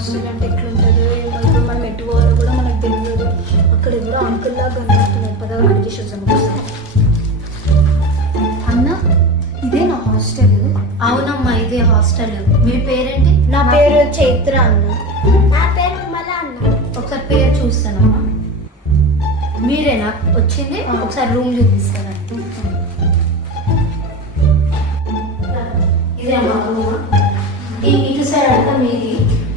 Hostel అంటే ఎట్లుంటుందో ఏమో, ఇప్పుడు మనం ఎటు పోవాలో కూడా మనకు తెలియదు. అక్కడ ఎవరో అంకుల్ లాగా కనిపిస్తున్నాయి. పదవి అడిగేసి వచ్చాము అన్న. ఇదే నా హాస్టల్? అవునమ్మా ఇదే హాస్టల్. మీ పేరేంటి? నా పేరు చైత్ర అన్న. నా పేరు మళ్ళా అన్న. ఒకసారి పేరు చూస్తానమ్మా. మీరేనా వచ్చింది? ఒకసారి రూమ్ చూపిస్తాను. ఇదే అమ్మా రూమ్. ఇటు సైడ్ అంతా మీది,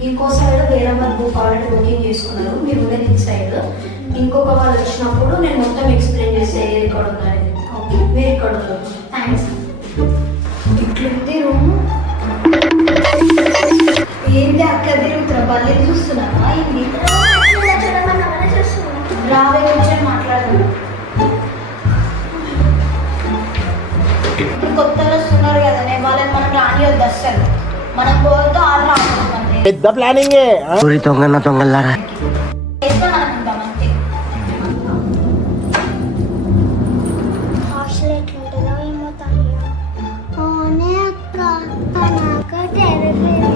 ఇంకో సైడ్ వేరే వాళ్ళు ఆల్రెడీ బుకింగ్ చేసుకున్నారు. మీరు ఉండేది ఇటు సైడ్. ఇంకొక వాళ్ళు వచ్చినప్పుడు నేను మొత్తం ఎక్స్ప్లెయిన్ చేస్తే ఏది ఇక్కడ ఉందని. ఓకే మీరు ఇక్కడ ఉన్నారు. థ్యాంక్స్. ఇట్లుంది రూమ్. ఏంటి అక్క తిరుగుతున్నా? బల్లి చూస్తున్నావా? ఏంటి రావే కూర్చొని మాట్లాడుతున్నా. ఇప్పుడు కొత్తగా వస్తున్నారు కదా, నేను వాళ్ళని మనం రానియొద్దు అస్సలు. మనం పోతే వాళ్ళు రాకుండా పెద్ద ప్లానింగ్ తొంగల్లారా అనుకుంటాం అంతే. హాస్టల్ ఎట్లుంటుందో ఏమో తల్లి. ఓనే అక్క నాకు తెలియలేదు.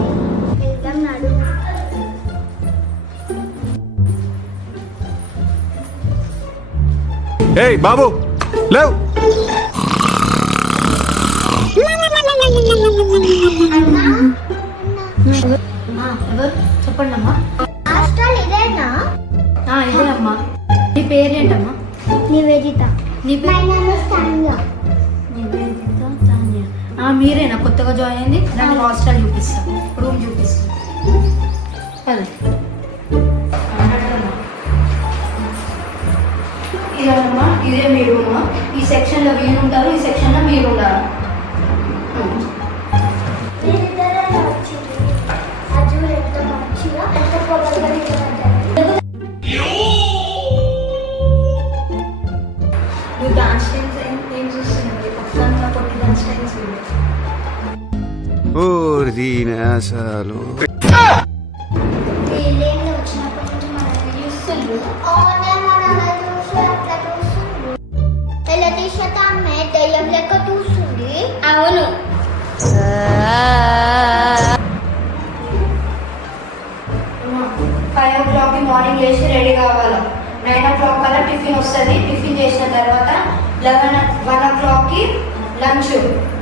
వెళ్దాం నడు. ఏయ్ బాబు లేవ్. ఎవరు చెప్పండి అమ్మా. హాస్టల్ ఇదేనా? ఇదే అమ్మా. నీ పేరేంటమ్మా? నివేదిత. నీ పేరు? నివేదిత. మీరేనా కొత్తగా జాయిన్ అయింది? నాకు హాస్టల్ చూపిస్తా, రూమ్ చూపిస్తా. ఇదమ్మా ఇదే మీ రూమ్. ఈ సెక్షన్లో వీళ్ళు ఉంటారు, ఈ సెక్షన్లో మీరు ఉండాలి. నువ్వు డాన్స్ టైమ్స్ ఏం చూస్తున్నావు? పక్కన కొన్ని డాన్స్ టైమ్స్ అసలు వచ్చినప్పటి నుంచి మనల్ని చూస్తుండ్రు. అట్లా చూస్తుండ్రు. ఎలా తీసేత అమ్మే దయ్యం లెక్క చూస్తుంది. అవును. ఫైవ్ ఓ క్లాక్కి మార్నింగ్ లేచి రెడీ కావాలి. 9 o'clock కల్లా టిఫిన్ వస్తుంది. టిఫిన్ చేసిన తర్వాత 1 o'clockకి లంచ్.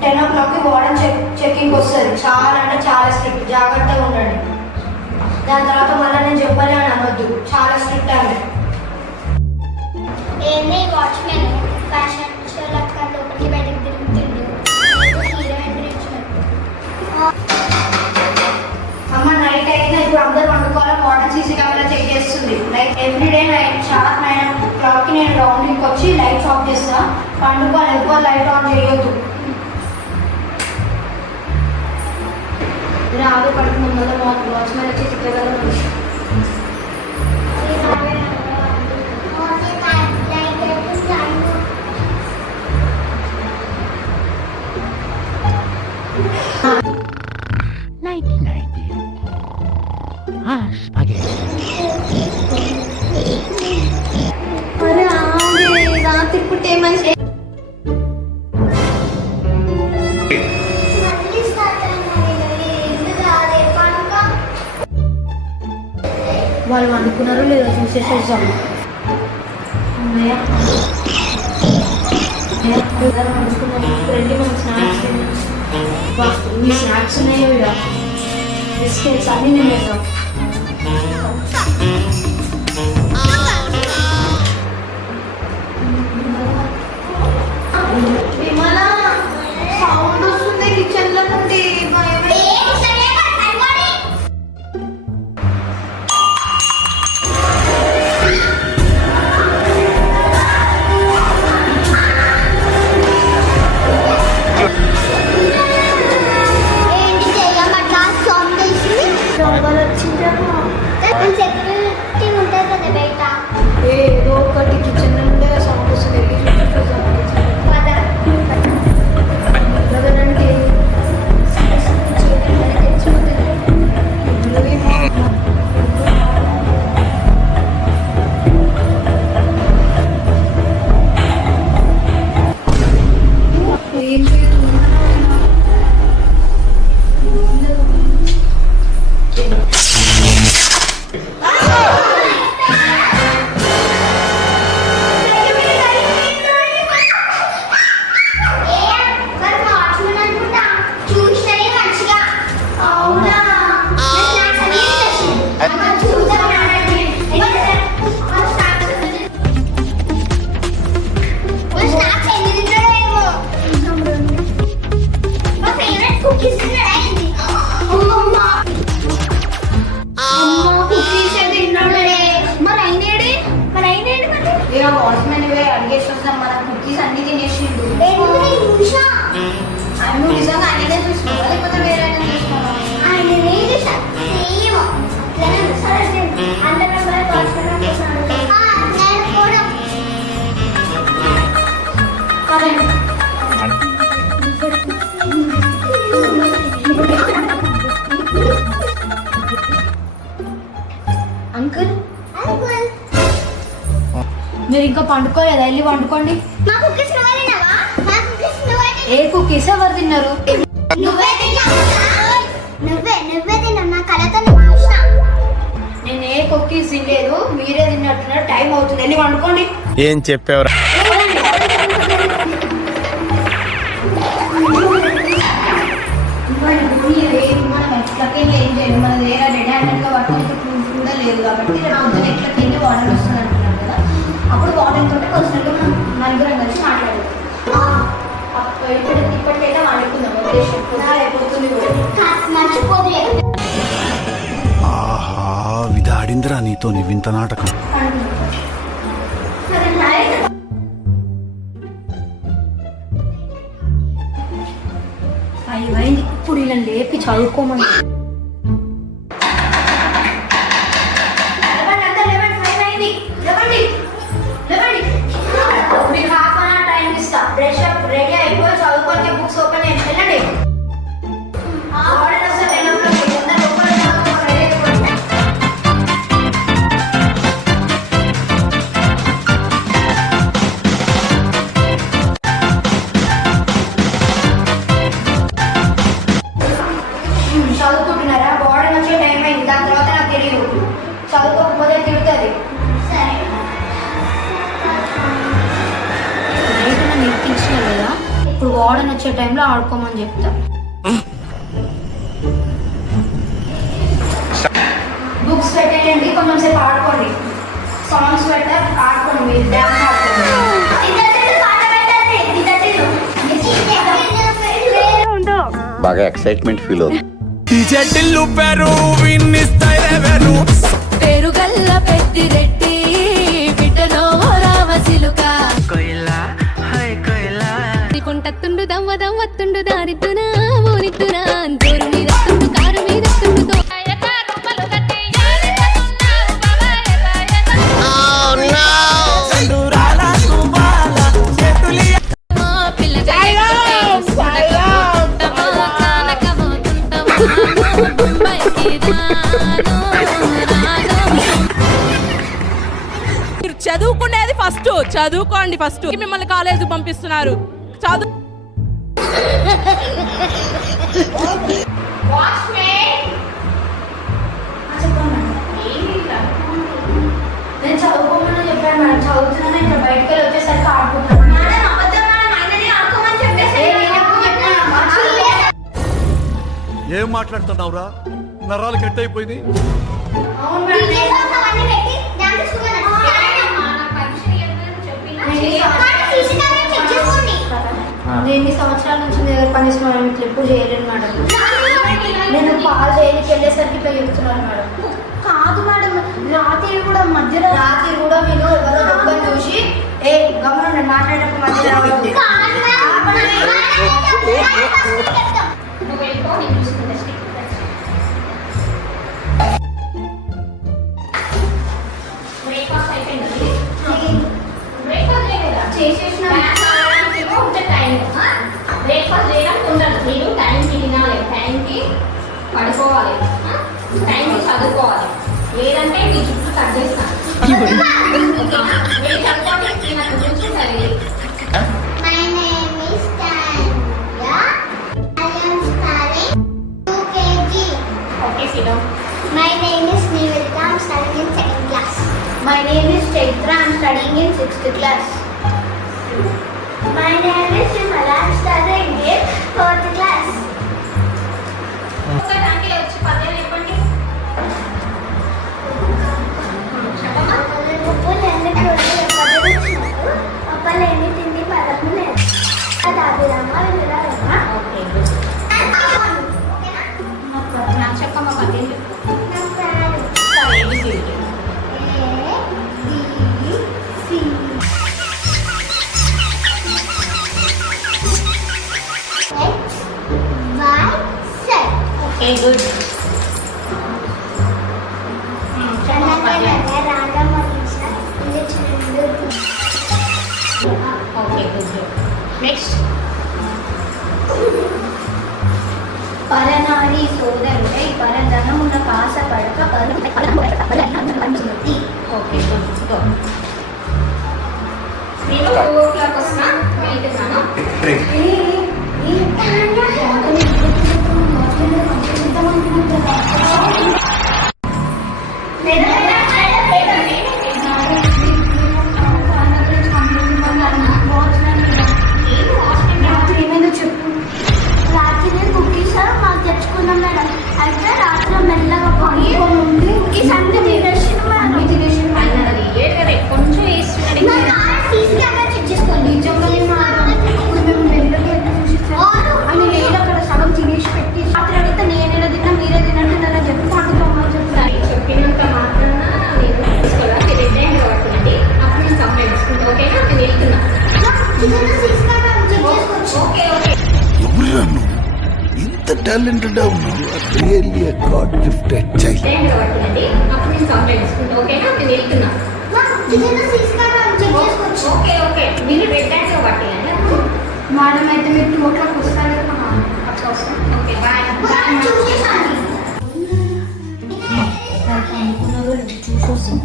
10 o'clockకి వార్డెన్ చెక్కింగ్ వస్తుంది. చాలా అంటే చాలా స్ట్రిక్ట్, జాగ్రత్తగా ఉండండి. దాని తర్వాత మళ్ళీ నేను చెప్పలే అని అనొద్దు, చాలా స్ట్రిక్ట్ ఆమె. ఏంది వాచ్మెన్ ఫ్యాషన్ షో లెక్క లోపలికి బయటకు తిరుగుతుండు. హీరోయిన్ అమ్మ నైట్ అయితే ఇప్పుడు అందరూ వండుకోవాలి. వాటర్ సీసీ కెమెరా చెక్ చేస్తుంది. లైక్ ఎవ్రీడే షార్ప్ 9 o'clockకి నేను రౌండింగ్కి వచ్చి లైట్స్ ఆఫ్ చేస్తా. పండుకోవాలి, ఎక్కువ లైట్ ఆన్ చేయొద్దు. రావే పడుకున్న ముందు వాచ్మెన్ వచ్చి చెప్పగలరు. రాత్రి పుట్ట ఏమైంది? వాళ్ళు వండుకున్నారో లేదో చూసేసి వస్తాము. వండుకున్నాము రండి. మనం స్నాక్స్ మీ స్నాక్స్ ఉన్నాయో ఇక బిస్కెట్స్ అన్నీ తినేద్దాం. సౌండ్ వస్తుంది కిచెన్ లో నుండి. సెక్యూరిటీ ఉంటుంది కదా బయట. ఏదో ఒకటి కిచెన్ నుండే సౌండ్ వస్తుంది. నిజంగా ఆయననే చూసినావా లేకపోతే వేరే చూసినావా? ఆయన నేను సేమ్ అట్లనే సరే అందరం నేను కూడా అంకుల్ అంకుల్ మీరు ఇంకా పండుకోలేదా? వెళ్ళి పండుకోండి. మా కుక్కీస్ నువ్వే తిన్నావా? మా కుక్కీస్ నువ్వే ఏ కుక్కీస్ ఎవరు తిన్నారు? నువ్వే తిన్నావా? నువ్వే తిన్నావు. నా కళ్ళతో నేను చూసిన. నేను ఏ కుక్కీస్ తినలేదు, మీరే తిన్నట్టున్నారు. టైం అవుతుంది, వెళ్ళి పండుకోండి. ఏం చెప్పావురా? మనం ఎట్లకి ఏం చేయాలి? మన దగ్గర రెడ్ హ్యాండెడ్గా పట్టుకోనికి ప్రూఫ్ కూడా లేదు కాబట్టి రేపు పొద్దున ఎట్లకి వెళ్ళి వాటర్ వస్తుంది అంటున్నాం కదా, అప్పుడు వాటర్ తోటి పర్సనల్గా మనం నలుగురం కలిసి మాట్లాడదు. ఇప్పటికైతే వాడుకుందాం ఉద్దేశం అయిపోతుంది కూడా. మర్చిపోదు. ఆహా విధాడిందిరా నీతో నీ వింత నాటకం. అయ్యింది ఇప్పుడు ఇలా లేపి చదువుకోమని. మీకు హాఫ్ అన్ అవర్ టైం ఇస్తా. బ్రష్ అప్ రెడీ అయిపోయి చదువుకోనికి బుక్స్ ఓపెన్ చేయండి. వెళ్ళండి. ఆర్డర్ అసలు 10 o'clock అందరూ లోపల చదువుకోవాలి. రెడీ అయిపోండి. చదువుకుంటున్నారా? వార్డెన్ వచ్చే టైం అయింది, దాని తర్వాత నాకు తెలియదు. చదువుకోకపోతే తిడుతుంది. సరే నేర్పించిన కదా, ఇప్పుడు వార్డెన్ వచ్చే టైంలో ఆడుకోమని చెప్తా. బుక్స్ పెట్టేయండి, కొంచెం సేపు ఆడుకోండి. సాంగ్స్ పెట్టా ఆడుకోండి, మీరు డ్యాన్స్ ఆడుకోండి. బాగా ఎక్సైట్మెంట్ ఫీల్ అవుతుంది. పేరుగల్ల పెద్దిరెడ్డి బిడ్డలో రావసిలుక కుంటత్తుండు దవ్వ దవ్వత్తుండు దారిద్దునా ఊరిద్దునా జోరు మీద తుండు కారు మీద తుండు చదువుకునేది ఫస్ట్, చదువుకోండి ఫస్ట్. మిమ్మల్ని కాలేజీ పంపిస్తున్నారు, చదువు. నేను చదువుకోమని చెప్పాను మేడం, చదువుతున్నాను. ఇంకా బయటకు వెళ్ళి వచ్చేసరికి ఆడుకుంటాను. ఏం మాట్లాడుతున్నావురా? నరాలు కట్ అయిపోయింది. అవును మేడం. నేను ఎన్ని సంవత్సరాల నుంచి మీ దగ్గర పనిచేస్తున్నాను, ఇట్లా ఎప్పుడు చేయలేను మేడం. నేను పాలు చేయడానికి వెళ్ళేసరికి ఇట్లా చెప్తున్నాను మేడం. కాదు మేడం, రాత్రి కూడా మధ్యలో రాత్రి కూడా మీరు ఎవరో డబ్బని చూసి ఏ గమనం మాట్లాడేటప్పుడు మధ్యలో రావద్దు. చేసేసిన బ్రేక్ఫాస్ట్ చేయడానికి ఉండదు. మీరు టైంకి తినాలి, టైంకి పడుకోవాలి, టైంకి చదువుకోవాలి. లేదంటే మీ చుట్టూ కట్ చేస్తాను. మీరు చదువుకోండి, నాకు గురించి సరే. My name is Tanya. I am studying 2 kg. Okay సిలో. My name is Nivedita. I am studying in 2nd class. My name is Chaitra. I am studying in 6th class. My name is Shimala. I am studying in 4th class. ఒక దాంట్లో వచ్చి పదేళ్ళు చెప్పండి. ఒక్కలేని తిండి పదము లేదు. దాబిరమ్మ విలువ. నాకు చెప్పమ్మ పదేళ్ళు. సరే ABC. నెక్స్ట్ పరనాడి సోదరుడే పరధనమున కాస పడక పంచుమతి. ఓకే నేను 2 o'clock వస్తున్నా, వెళ్తున్నాను. రాత్రి కుకీస్ మాకు తెచ్చుకున్నాం మేడం. అయితే రాత్రి మెల్లగా పోయి కుకీస్ అన్ని తినేసిన కొంచెం వేస్తున్నాడు. సీసీ కెమెరా చెక్ చేసుకోండి. అని నేను అక్కడ సగం తినేసి పెట్టి రాత్రి అడిగితే నేనేలా తిన్నా మీరే తిన్నట్టున్నారా చెప్పి పండుకోమని చెప్తాను. చెప్పినంత మాత్రాన నేను తీసుకోవాలా రెడ్ హ్యాండ్ పడుతుందండి. అప్పుడు నేను కంప్లైంట్ తీసుకుంటా. ఓకేనా, నేను వెళ్తున్నా. సీసీ కెమెరా చెక్ చేసుకోవచ్చు. Okay okay. ఎవరురా నువ్వు ఇంత టాలెంటెడ్ ఉన్నావు? Really God gifted child. Red hand పడుతుందండి. అప్పుడు నేను కంప్లైంట్ తీసుకుంటా. ఓకేనా, నేను వెళ్తున్నా. సీసీ కెమెరా చెక్ చేసుకోవచ్చు. Okay okay. మీరు రెడ్ హ్యాండ్ పట్టియండి. అప్పుడు మేడం అయితే మీరు 2 o'clock వస్తారు కదా. అట్లా వస్తాం. Okay bye bye. చూసొస్తాం.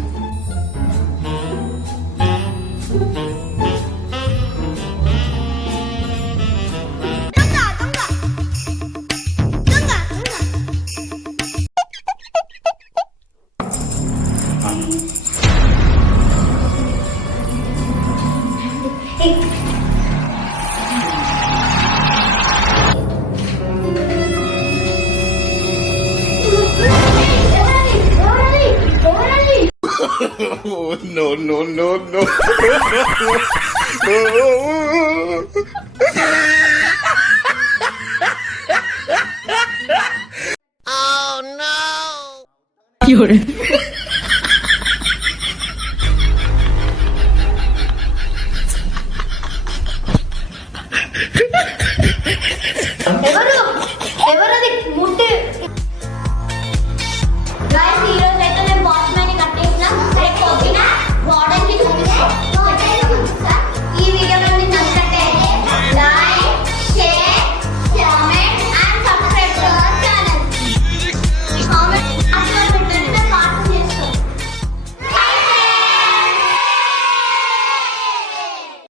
No, no, no, no. You're